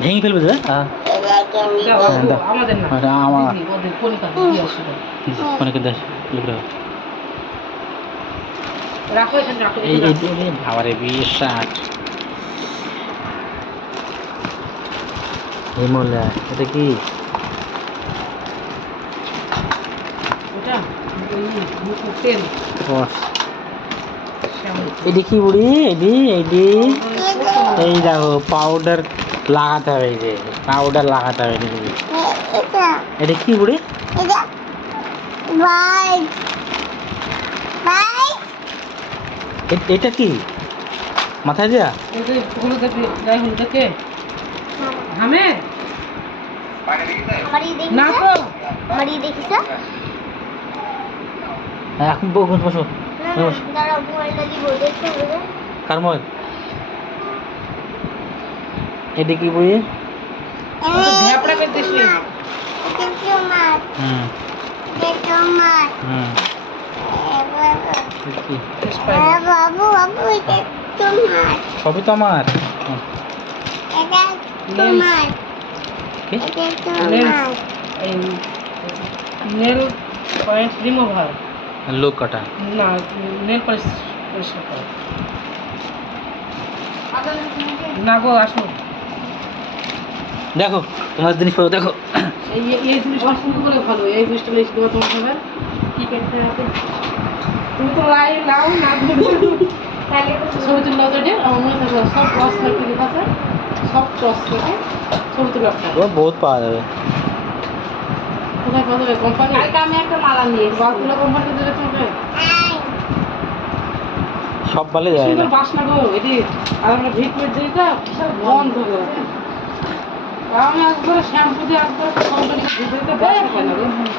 ভেঙে ফেলবে আমার- ষাট হিমোলয়া এটা কি? ওটা ওই মুখের তেল বস শ্যাম্পু। এটি কি বুড়ি? এটি এটি। এই দেখো পাউডার লাগাতে হবে এই যে পাউডার লাগাতে হবে এটি এটা কি বুড়ি? এটা কি? মাথায় দেয়া? হামে না তো হ্যাঁ, এখন বসো। কার মোবাইল এটি কি বুড়ি ভ্যাপড়া করতেছি হুম। হুম। সবই তো আমার। নেল পয়েন্ট রিমুভার লোক কাটা। না নেল পরিষ্কার করে। না গো আসো দেখো তোমার জিনিসপত্র দেখো। এই এই করে ভালো। এই জিনিসটা বেশি দেবো তোমার সবার কি করতে হবে তুমি তো লাই লাও না ছবি তুলে ওদের আমার মনে থাকবে সব ক্রস আছে সব ক্রস থেকে ছবি তুলে বহুত পাওয়া যাবে। কোথায় পাওয়া যাবে? কোম্পানি? কালকে আমি একটা মালা নিয়ে বাসগুলো কোম্পানি দিলে চলবে সব বালে যায় না। সুন্দর বাস গো এটি আর আমরা ভিড় যেটা বন্ধ করে আমি একবার শ্যাম্পু দিয়ে একবার কোম্পানি ভিতরে বাস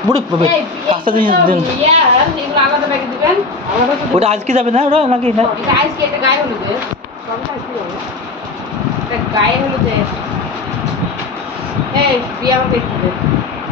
বুড়ি পাবে পাঁচটা জিনিস দিন। আলাদা ব্যাগে দিবেন। ওটা আজকে যাবে না ওটা নাকি? না। এটা গায়ে হলুদে। যাবে। এটা গায়ে হলুদে। এই বিয়ে আমাকে একটু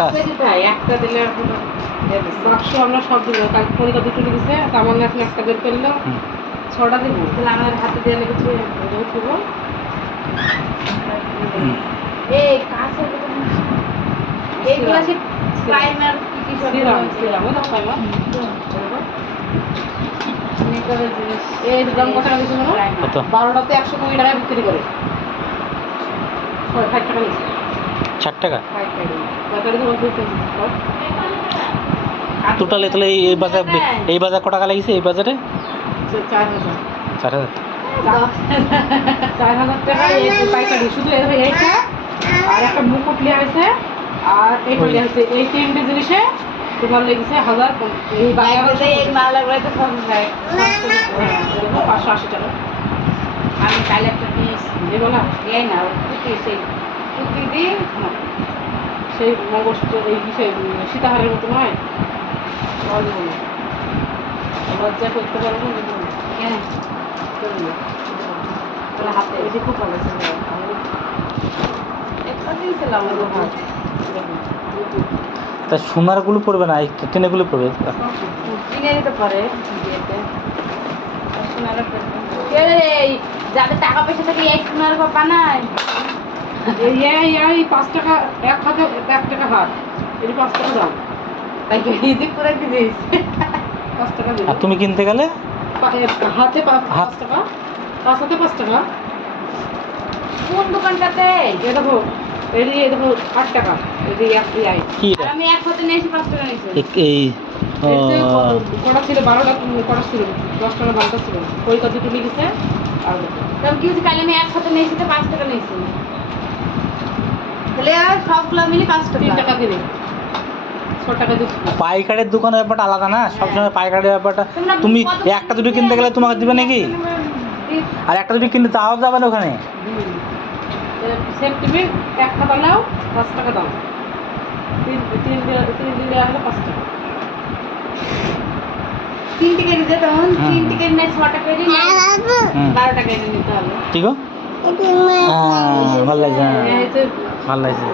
আছে একটা দিলে বাক্স আমরা সব দিব কাল পরীক্ষা দুটো লিখেছে তামান্না এখন একটা বের করল। ছটা দেবো। তাহলে আমাদের হাতে দিয়ে লেগেছে দেবো হুম। এই সে প্রাইমার কি কি সব ওটা দাম কত টাকা দিয়েছে বারোটাতে একশো কুড়ি টাকায় বিক্রি করে। ছয় ষাট টাকা ষাট টাকা? টোটাল তাহলে এই এই বাজার এই বাজার ক টাকা লাগিয়েছে এই বাজারে? চার হাজার। চার হাজার। চার হাজার টাকা পাইকারি শুধু এইটা আর একটা মুকুট লিয়ে আছে আর এইটা লিয়ে আছে এই তিনটে জিনিসে তোমার লেগেছে হাজার এই বাইরে এই তো হ্যাঁ, পাঁচশো আশি টাকা। আমি কালে একটা পিস দেবো না এই না সেই কুটি দিয়ে সেই মঙ্গলসূত্র এই সে সীতাহারের মতো নয়। লজ্জা করতে পারব। কেন? হাতে। এটি খুব ভালো ছিল একটা দিয়েছিলাম তা সোনারগুলো পড়বে না টেনেগুলো পড়বে? কিনে পারে। যাদের টাকা পয়সা থাকে এই সোনার বাবা নাই। এই এই এই পাঁচ টাকা এক হাতে এক টাকা হাত। এটি পাঁচ টাকা দাম তাই এদিক করে দিয়েছে? পাঁচ টাকা আর তুমি কিনতে গেলে? হাতে পাঁচ টাকা। পাঁচ হাতে পাঁচ টাকা। কোন দোকানটাতে? এ দেখো এই আর কটা ছিল? বারোটা কটা ছিল? দশ টাকা বারোটা ছিল। পরীক্ষা দুটো লিখেছে আর দেখো। কি কালে আমি এক হাতে নিয়েছি পাঁচ টাকা নিয়েছি। আর সবগুলো মিলে পাঁচ টাকা টাকা ছ টাকা পাইকারের দোকানের ব্যাপারটা আলাদা না? সবসময় পাইকারের ব্যাপারটা তুমি একটা দুটো কিনতে গেলে তোমাকে দিবে নাকি? আর একটা দুটো কিনতে তাও যাবে না ওখানে? হুম। সেপ্টেম্বর এক টাকা পাঁচ টাকা দাও। তিন তিন তিন দিন দেওয়া পাঁচ টাকা। তিন টিকিট দিতে তখন। তিন টিকিট নেই ছটা কেজি হ্যাঁ বারো টাকা নিতে হবে। কি গো? এটি মা হ্যাঁ ভালো লাগছে হ্যাঁ। ভালো লাগছে।